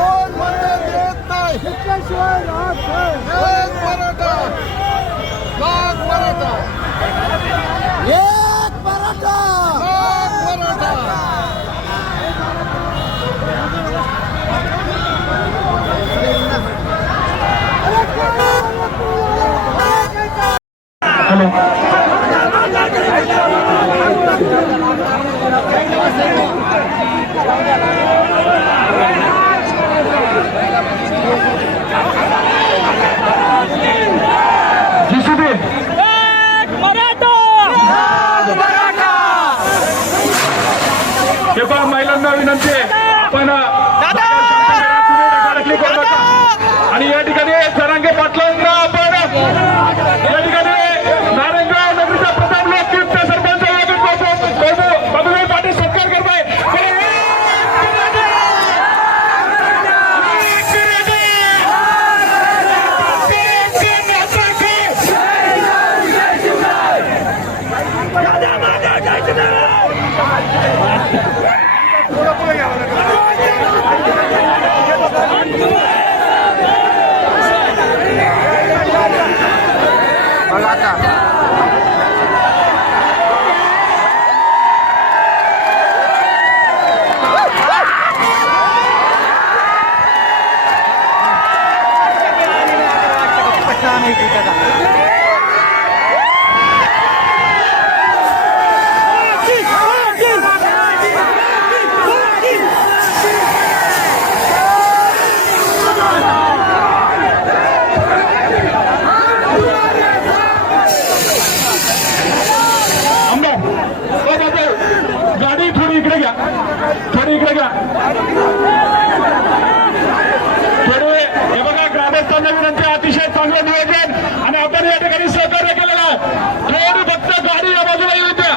कोण मतदान देत नाही शिक्षणाशिवाय राहत नाही. एक मराठा लाख मराठा एक मराठा लाख मराठा हे पहा महिलांना विनंती आहे आपण करू नका आणि या ठिकाणी जरांगे पाटलांना आपण या ठिकाणी नारायणगाव नगरीचा प्रथम लोक सरपंच बाबूभाई पाटील सत्कार करताय. गाडी थोडी इकडे घ्या थोडे हे बघा ग्रामस्थांना विनंती अतिशय चांगलं नियोजन आणि आपण या ठिकाणी सहकार्य केलेलं आहे. थोडी फक्त गाडी या बाजूला येऊ द्या,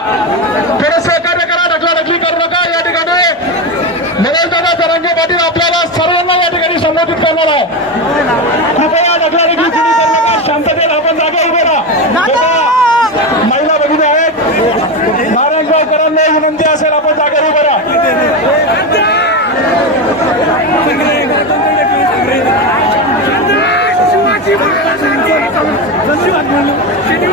थोडं सहकार्य करा, ढकलाढकली करू नका. या ठिकाणी नरेंद्रदादा जरांगे पाटील आपल्याला सर्वांना या ठिकाणी संबोधित करणार आहे. कृपया ढकलाढकली कुणी करू नका, शांततेत आपण जागा उभे राहा. महिला भगिनी आहेत, नारायणगावकरांना विनंती असेल आपण जागा उभे राहा. धन्यवाद.